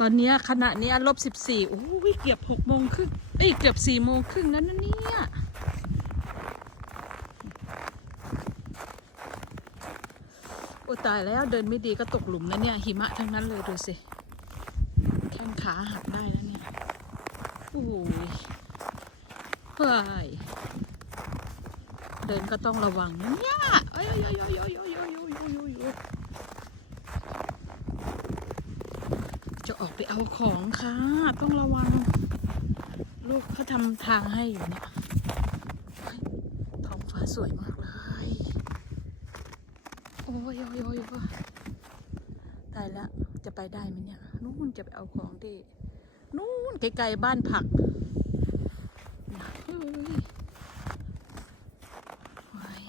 ตอนนี้ขณะนี้ลบสิบสี่โอ้ยเกือบหกโมงครึ่งเอ้ยเกือบสี่โมงครึ่งแล้วนะเนี่ยโอ้ตายแล้วเดินไม่ดีก็ตกหลุมนะเนี่ย หิมะทั้งนั้นเลยดูสิแข้งขาหักได้แล้วเนี่ยโอ้ยเฮ้ยเดินก็ต้องระวังนะเนี่ยโอ้ยโอ้ยโอ้ยโอ้ยโอ้ยโอ้ยโอ้ยโอ้ยโอ้ยโอ้ย จะออกไปเอาของค่ะ ต้องระวัง ลูกเขาทำทางให้อยู่เนี่ยท้องฟ้าสวยมากเลย โอ้ยโอ้ยโอ้ยโอ้ยตายแล้วจะไปได้ไหมเนี่ย นู่นจะไปเอาของที่ นู่นไกลๆบ้านผักเฮ้ยโอ้ย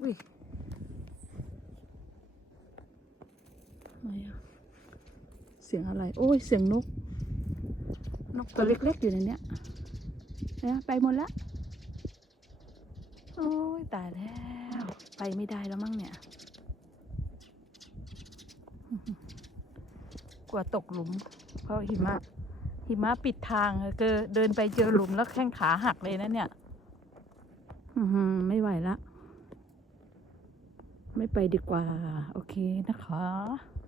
อุ้ยอะไรอะเสียงอะไร โอ้ย เสียงนก นกตัวเล็ก ๆ อยู่ในเนี้ยเนี่ยไปหมดละ โอ้ย ตายแล้ว ไปไม่ได้แล้วมั้งเนี่ย กลัวตกหลุม เพราะหิมะ หิมะปิดทางเกอเดินไปเจอหลุมแล้วแข้งขาหักเลยนะเนี่ย อือหือไม่ไหวละ ไม่ไปดีกว่า โอเคนะคะ